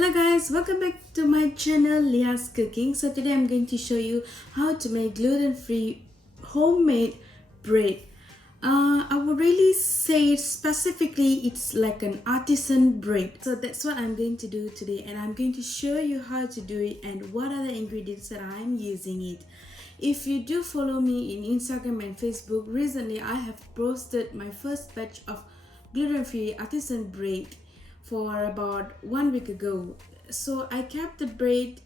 Hello guys, welcome back to my channel Leah's Cooking. So today I'm going to show you how to make gluten-free homemade bread. I would really say specifically it's like an artisan bread. So that's what I'm going to do today, and I'm going to show you how to do it and what are the ingredients that I'm using it. If you do follow me in Instagram and Facebook, recently I have posted my first batch of gluten-free artisan bread for about 1 week ago. So I kept the bread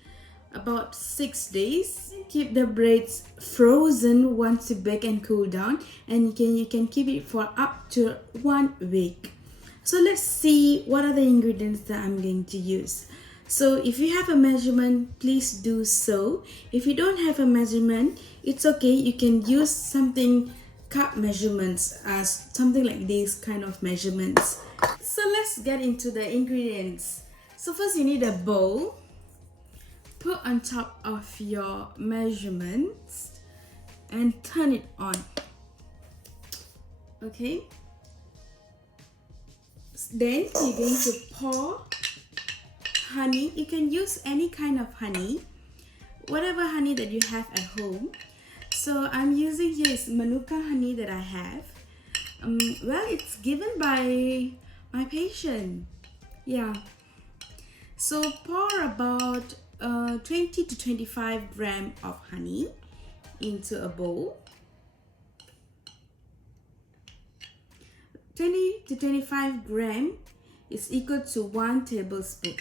about 6 days. Keep the breads frozen once you bake and cool down, and you can keep it for up to 1 week. So let's see what are the ingredients that I'm going to use. So if you have a measurement, please do so. If you don't have a measurement, it's okay. You can use something cup measurements as something like these kind of measurements. So let's get into the ingredients. So first you need a bowl. Put on top of your measurements and turn it on. Okay. Then you're going to pour honey. You can use any kind of honey, whatever honey that you have at home. So I'm using here is Manuka honey that I have. Well, it's given by my patient. Yeah. So pour about 20 to 25 grams of honey into a bowl. 20 to 25 grams is equal to 1 tablespoon.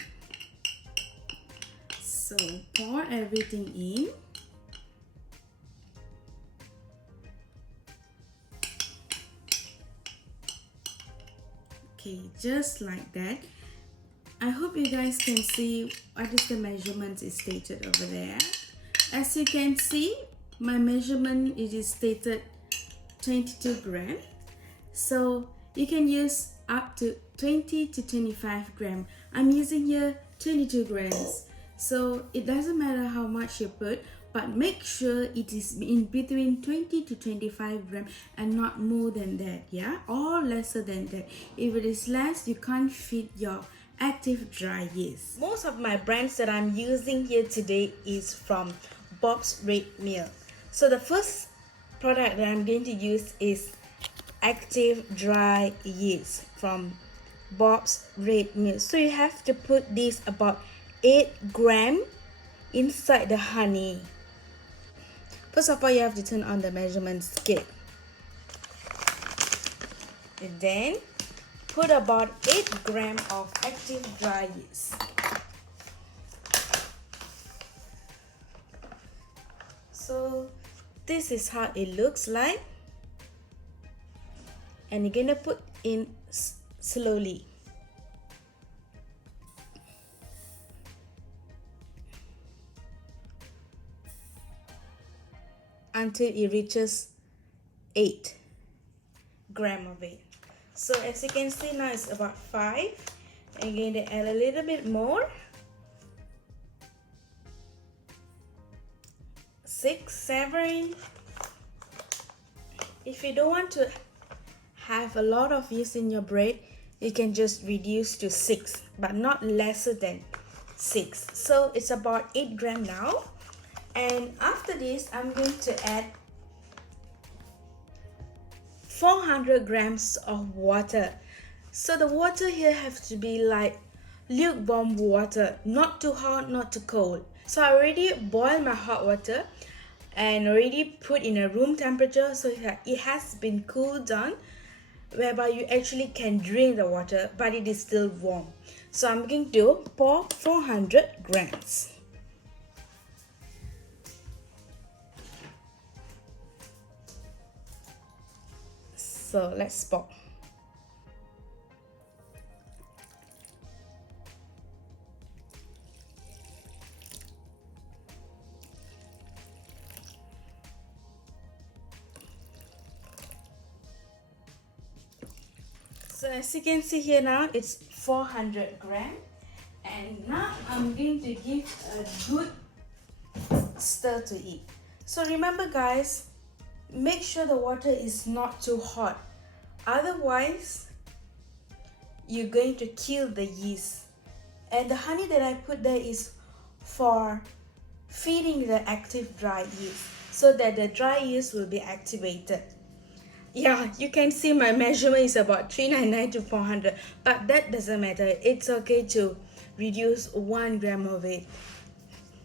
So pour everything in. Okay, just like that. I hope you guys can see what is the measurement is stated over there. As you can see, my measurement it is stated 22 grams. So you can use up to 20 to 25 grams. I'm using here 22 grams. So it doesn't matter how much you put, but make sure it is in between 20 to 25 grams and not more than that, yeah, or lesser than that. If it is less, you can't feed your active dry yeast. Most of my brands that I'm using here today is from Bob's Red Mill. So the first product that I'm going to use is active dry yeast from Bob's Red Mill. So you have to put this about 8 grams inside the honey. First of all, you have to turn on the measurement scale. And then put about 8 grams of active dry yeast. So this is how it looks like. And you're gonna put in slowly. Until it reaches 8 grams of it. So as you can see now it's about 5. I'm going to add a little bit more. 6, 7. If you don't want to have a lot of yeast in your bread, you can just reduce to 6, but not lesser than 6. So it's about 8 grams now. And after this, I'm going to add 400 grams of water. So the water here has to be like lukewarm water, not too hot, not too cold. So I already boiled my hot water and already put in a room temperature, so it has been cooled down, whereby you actually can drink the water, but it is still warm. So I'm going to pour 400 grams. So let's pour. So as you can see here now, it's 400 grams. And now I'm going to give a good stir to it. So remember guys, make sure the water is not too hot. Otherwise, you're going to kill the yeast And the honey that I put there is for feeding the active dry yeast so that the dry yeast will be activated. Yeah, you can see my measurement is about 399 to 400, but that doesn't matter. It's okay to reduce 1 gram of it.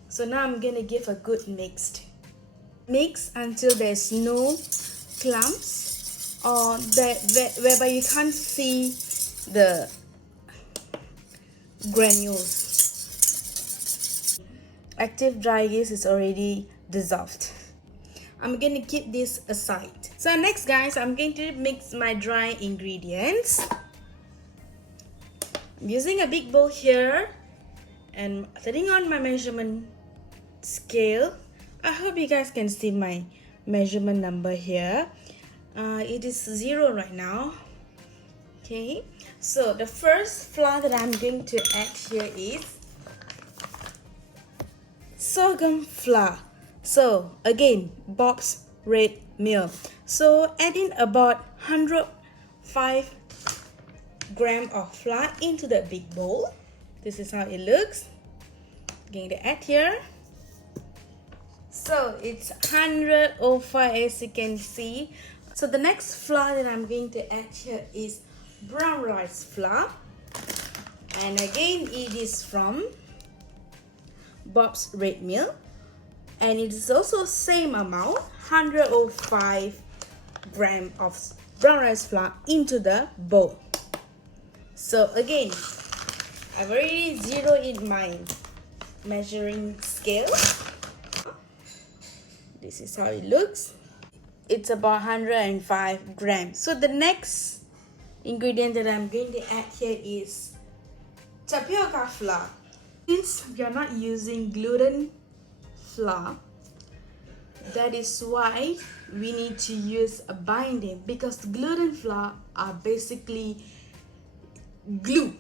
So now I'm gonna give a good mix until there's no clumps or whereby you can't see the granules. Active dry yeast is already dissolved. I'm gonna keep this aside. So next guys, I'm going to mix my dry ingredients. I'm using a big bowl here and setting on my measurement scale. I hope you guys can see my measurement number here. It is 0 right now. Okay, so the first flour that I'm going to add here is sorghum flour. So again, Bob's red meal. So add in about 105 gram of flour into the big bowl. This is how it looks. Going to add here. So it's 105 as you can see. So the next flour that I'm going to add here is brown rice flour. And again, it is from Bob's red meal. And it is also same amount, 105 gram of brown rice flour into the bowl. So again, I've already zeroed in my measuring scale. This is how it looks. It's about 105 grams. So the next ingredient that I'm going to add here is tapioca flour. Since we are not using gluten flour, that is why we need to use a binding, because gluten flour are basically glue.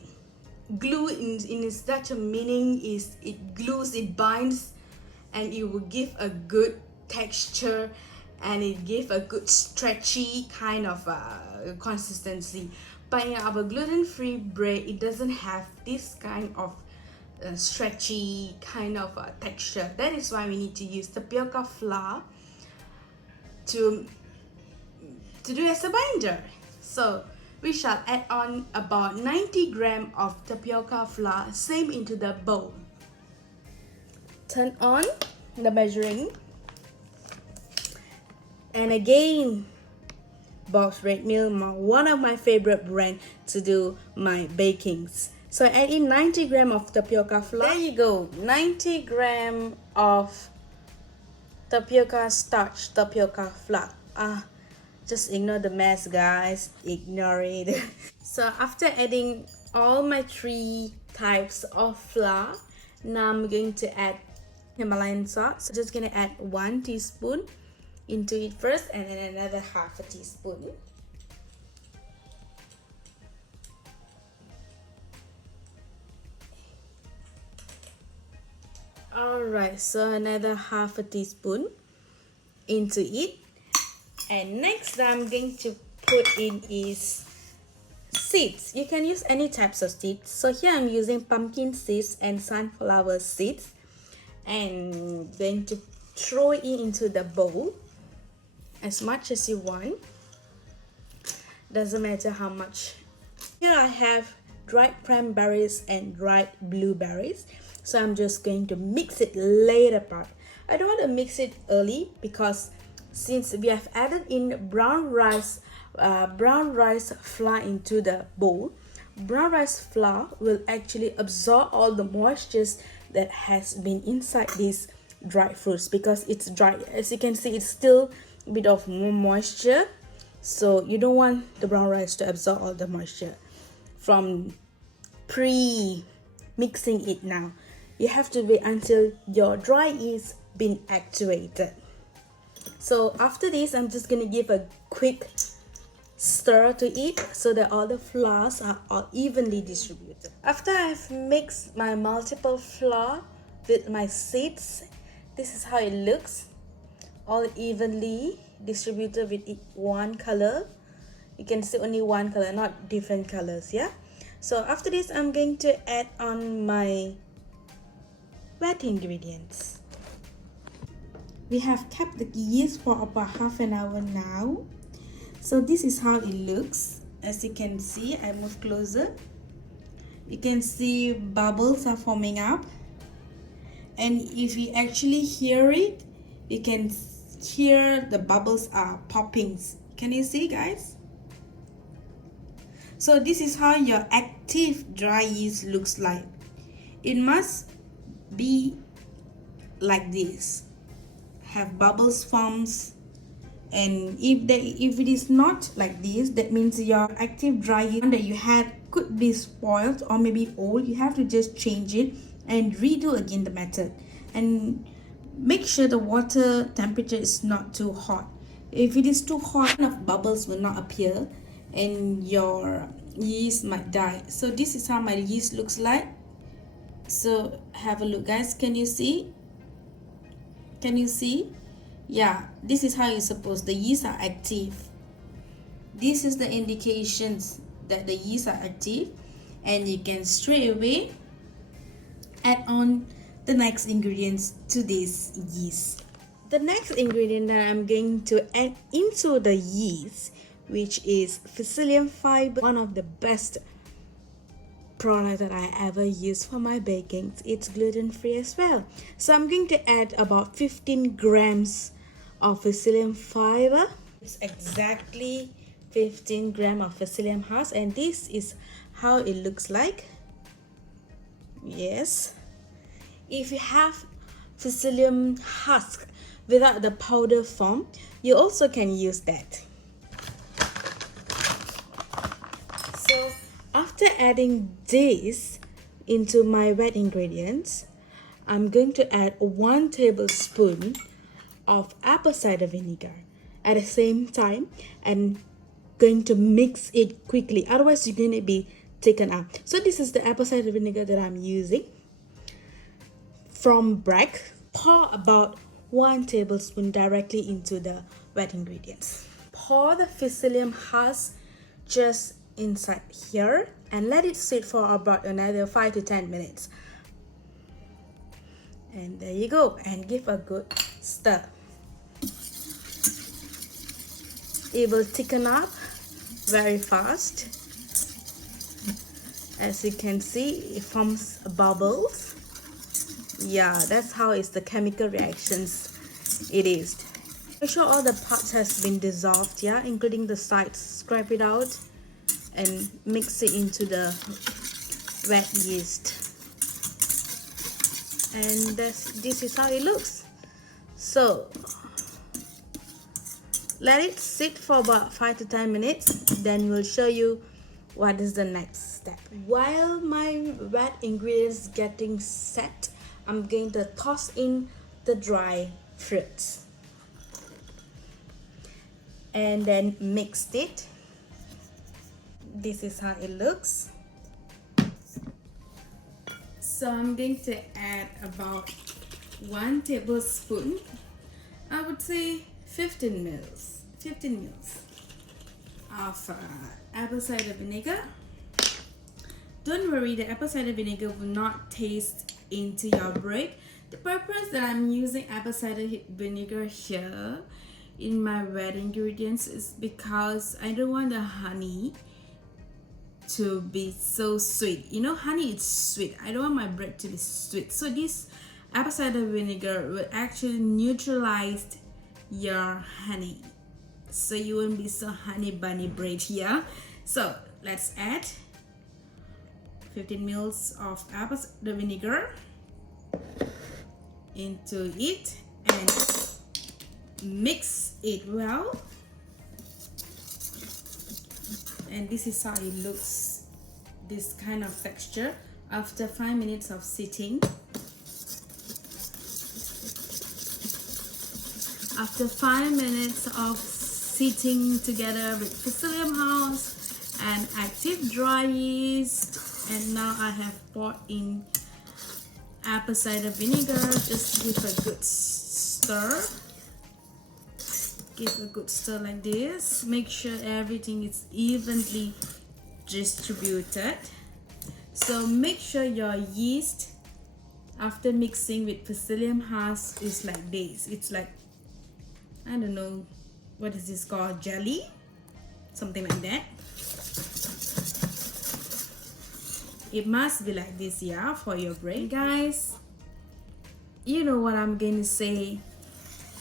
Glue in its Dutch meaning is it glues, it binds, and it will give a good texture and it gives a good stretchy kind of consistency. But in our gluten-free bread, it doesn't have this kind of stretchy kind of texture. That is why we need to use tapioca flour to do as a binder. So we shall add on about 90 gram of tapioca flour, same into the bowl. Turn on the measuring. And again, Bob's Red Mill, one of my favorite brand to do my bakings. So I add in 90 gram of tapioca flour. There you go, 90 gram of tapioca starch, tapioca flour. Just ignore the mess, guys. Ignore it. So after adding all my 3 types of flour, now I'm going to add Himalayan salt. So just gonna add 1 teaspoon into it first, and then another half a teaspoon. Alright, so another half a teaspoon into it. And next I'm going to put in is seeds. You can use any types of seeds. So here I'm using pumpkin seeds and sunflower seeds. And going to throw it into the bowl as much as you want. Doesn't matter how much. Here I have dried cranberries and dried blueberries. So I'm just going to mix it later part. I don't want to mix it early because since we have added in brown rice flour into the bowl, brown rice flour will actually absorb all the moistures that has been inside these dried fruits, because it's dry. As you can see, it's still a bit of more moisture, so you don't want the brown rice to absorb all the moisture from pre-mixing it. Now you have to wait until your dry is been activated. So after this, I'm just gonna give a quick stir to it so that all the flours are all evenly distributed. After I've mixed my multiple flour with my seeds, this is how it looks, all evenly distributed with one color. You can see only one color, not different colors. Yeah, So after this, I'm going to add on my wet ingredients. We have kept the yeast for about half an hour now. So this is how it looks. As you can see, I move closer. You can see bubbles are forming up. And if you actually hear it, you can hear the bubbles are popping. Can you see, guys? So this is how your active dry yeast looks like. It must be like this. Have bubbles forms, and if it is not like this, that means your active dry yeast that you had could be spoiled or maybe old. You have to just change it and redo again the method, and make sure the water temperature is not too hot. If it is too hot, enough bubbles will not appear and your yeast might die. So this is how my yeast looks like. So have a look, guys. Can you see? Can you see? Yeah, this is how you're supposed. The yeast are active. This is the indications that the yeast are active, and you can straight away add on the next ingredients to this yeast. The next ingredient that I'm going to add into the yeast, which is psyllium fiber, one of the best product that I ever use for my baking. It's gluten free as well. So I'm going to add about 15 grams of psyllium fiber. It's exactly 15 grams of psyllium husk, and this is how it looks like. Yes, if you have psyllium husk without the powder form, you also can use that. So after adding this into my wet ingredients, I'm going to add 1 tablespoon of apple cider vinegar at the same time, and going to mix it quickly, otherwise you're going to be taken up. So this is the apple cider vinegar that I'm using from Breck. Pour about 1 tablespoon directly into the wet ingredients. Pour the psyllium husk just inside here and let it sit for about another 5 to 10 minutes. And there you go, and give a good stir. It will thicken up very fast. As you can see, it forms bubbles. Yeah, that's how it's the chemical reactions it is. Make sure all the parts has been dissolved, yeah, including the sides. Scrape it out and mix it into the wet yeast. And this is how it looks. So let it sit for about 5 to 10 minutes, then we'll show you what is the next step. While my wet ingredients getting set, I'm going to toss in the dry fruits and then mix it. This is how it looks. So I'm going to add about 1 tablespoon, I would say 15 mils of apple cider vinegar. Don't worry, the apple cider vinegar will not taste into your bread. The purpose that I'm using apple cider vinegar here in my wet ingredients is because I don't want the honey to be so sweet. You know, honey is sweet. I don't want my bread to be sweet. So this apple cider vinegar will actually neutralize your honey, so you won't be so honey bunny bread here. So let's add 15 mils of apple cider vinegar into it and mix it well. And this is how it looks, this kind of texture after 5 minutes of sitting. After 5 minutes of sitting together with psyllium husk and active dry yeast, and now I have poured in apple cider vinegar. Just give a good stir. Give a good stir like this. Make sure everything is evenly distributed. So make sure your yeast after mixing with psyllium husk is like this. It's like, I don't know, what is this called, jelly, something like that. It must be like this, yeah, for your bread. Guys, you know what I'm going to say.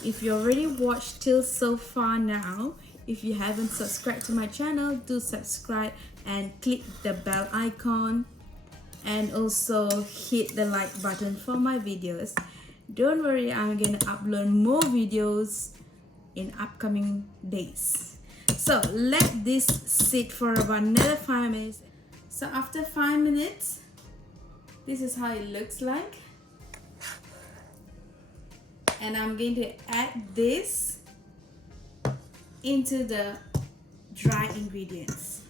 If you already watched till so far now, if you haven't subscribed to my channel, do subscribe and click the bell icon, and also hit the like button for my videos. Don't worry, I'm gonna upload more videos in upcoming days. So let this sit for about another 5 minutes. So after 5 minutes, this is how it looks like. And I'm going to add this into the dry ingredients.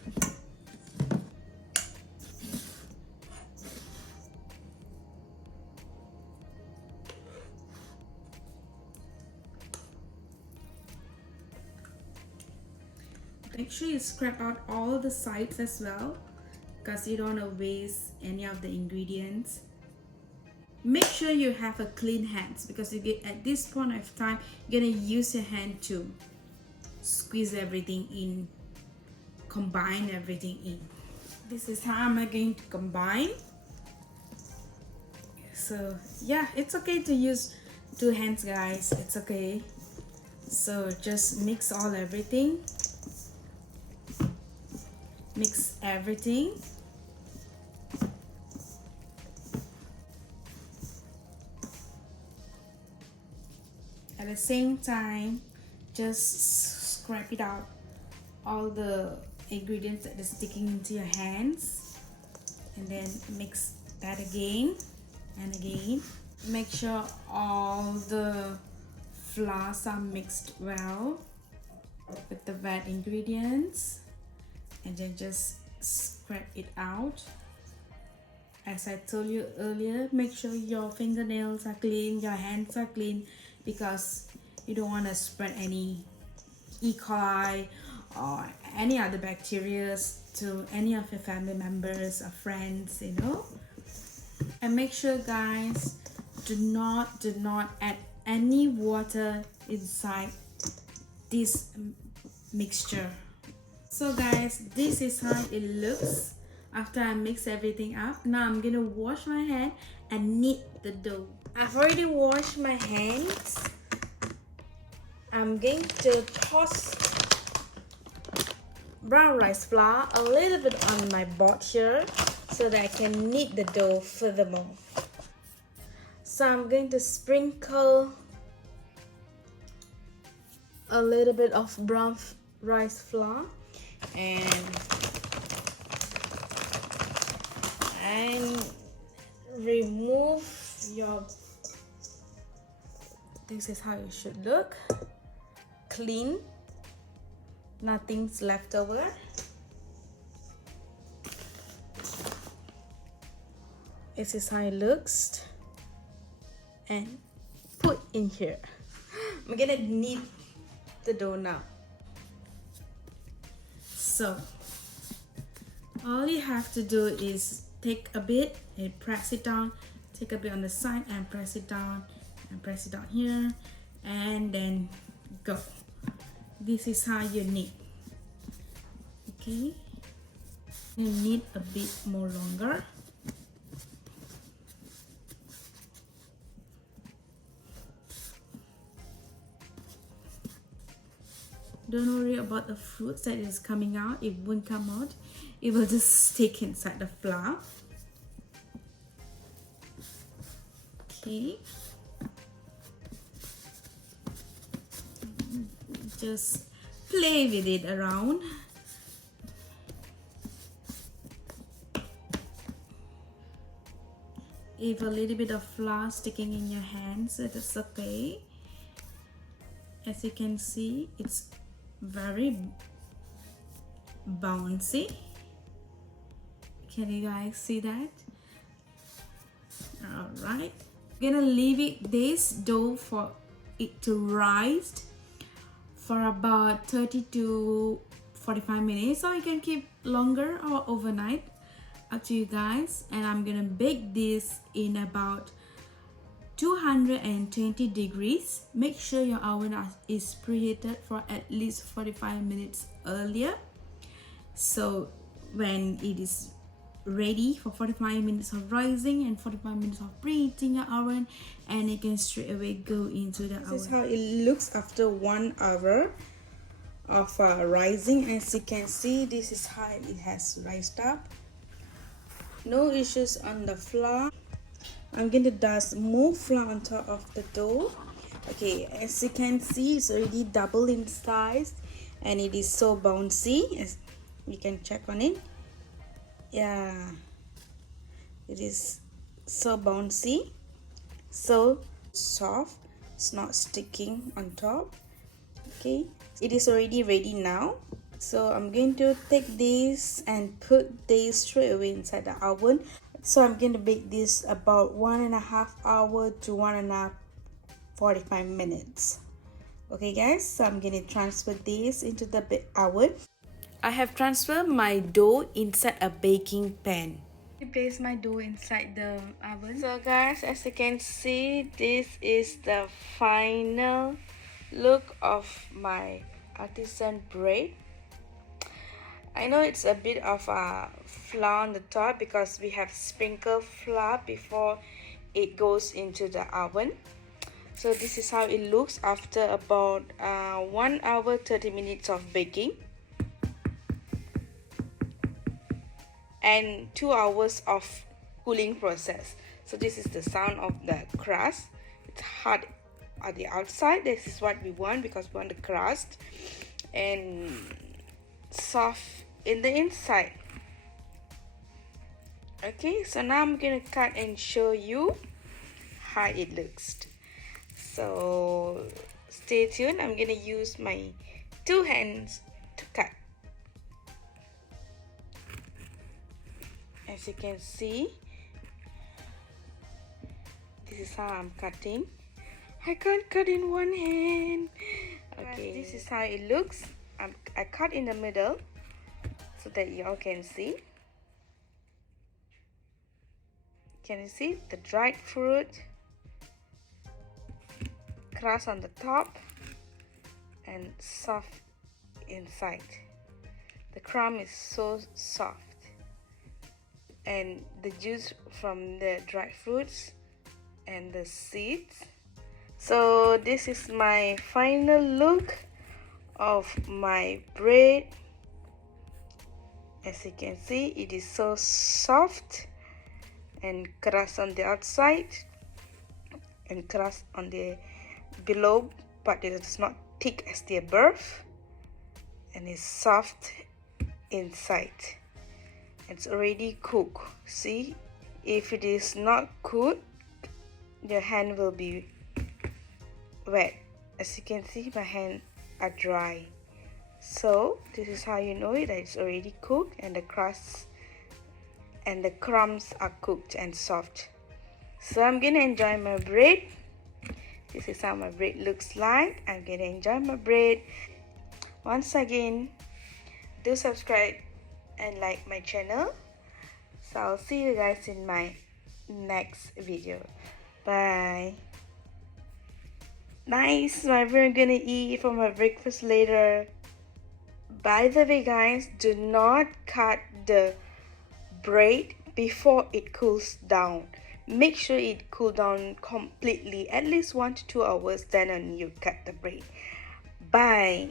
Make sure you scrape out all the sides as well, because you don't want to waste any of the ingredients. Make sure you have a clean hands, because you get at this point of time you're gonna use your hand to squeeze everything in, combine everything in. This is how I'm going to combine. So yeah, it's okay to use 2 hands, guys, it's okay. So just mix everything. Mix everything. At the same time, just scrape it out, all the ingredients that are sticking into your hands, and then mix that again and again. Make sure all the flours are mixed well with the wet ingredients, and then just scrape it out. As I told you earlier, make sure your fingernails are clean, your hands are clean, because you don't want to spread any E. coli or any other bacteria to any of your family members or friends, you know. And make sure, guys, do not add any water inside this mixture. So guys, this is how it looks after I mix everything up. Now I'm gonna wash my hand and knead the dough. I've already washed my hands. I'm going to toss brown rice flour a little bit on my board here so that I can knead the dough furthermore. So I'm going to sprinkle a little bit of brown rice flour and remove your, this is how it should look, clean, nothing's left over. This is how it looks, and put in here. I'm gonna knead the dough now. So all you have to do is take a bit and press it down, take a bit on the side and press it down, and press it down here, and then go. This is how you knead. Okay, you knead a bit more longer. Don't worry about the fruits that is coming out. It won't come out. It will just stick inside the flour. Okay. Just play with it around. If a little bit of flour sticking in your hands, it is okay. As you can see, it's very bouncy. Can you guys see that? All right, I'm gonna leave this dough for it to rise for about 30 to 45 minutes, or you can keep longer or overnight. up to you guys, and I'm gonna bake this in about 220 degrees. Make sure your oven is preheated for at least 45 minutes earlier, so when it is ready for 45 minutes of rising and 45 minutes of preheating your oven, and you can straight away go into the oven. This is how it looks after 1 hour of rising. As you can see, this is how it has rised up. No issues on the flour. I'm going to dust more flour on top of the dough. Okay, as you can see, it's already double in size and it is so bouncy. As you can check on it. Yeah, it is so bouncy, so soft. It's not sticking on top. Okay, it is already ready now. So I'm going to take this and put this straight away inside the oven. So I'm going to bake this about 1.5 hours to 45 minutes. Okay guys, so I'm going to transfer this into the oven. I have transferred my dough inside a baking pan. I place my dough inside the oven. So guys, as you can see, this is the final look of my artisan bread. I know it's a bit of a flour on the top because we have sprinkled flour before it goes into the oven. So this is how it looks after about 1 hour 30 minutes of baking and 2 hours of cooling process. So this is the sound of the crust. It's hard at the outside. This is what we want because we want the crust, and soft in the inside. Okay, so now I'm gonna cut and show you how it looks. So stay tuned. I'm gonna use my 2 hands to cut. As you can see, this is how I'm cutting. I can't cut in one hand. Okay, this is how it looks. I cut in the middle so that y'all can see. Can you see the dried fruit, crust on the top, and soft inside? The crumb is so soft, and the juice from the dried fruits and the seeds. So this is my final look of my bread. As you can see, it is so soft and crust on the outside and crust on the below, but it is not thick as the above, and it's soft inside. It's already cooked. See, if it is not cooked, your hand will be wet. As you can see, my hands are dry. So this is how you know that it's already cooked, and the crust and the crumbs are cooked and soft. So I'm gonna enjoy my bread. This is how my bread looks like. I'm gonna enjoy my bread. Once again, do subscribe and like my channel. So I'll see you guys in my next video. Bye. Nice, we're gonna eat for my breakfast later. By the way guys, do not cut the bread before it cools down. Make sure it cool down completely, at least 1 to 2 hours, then you cut the bread. Bye.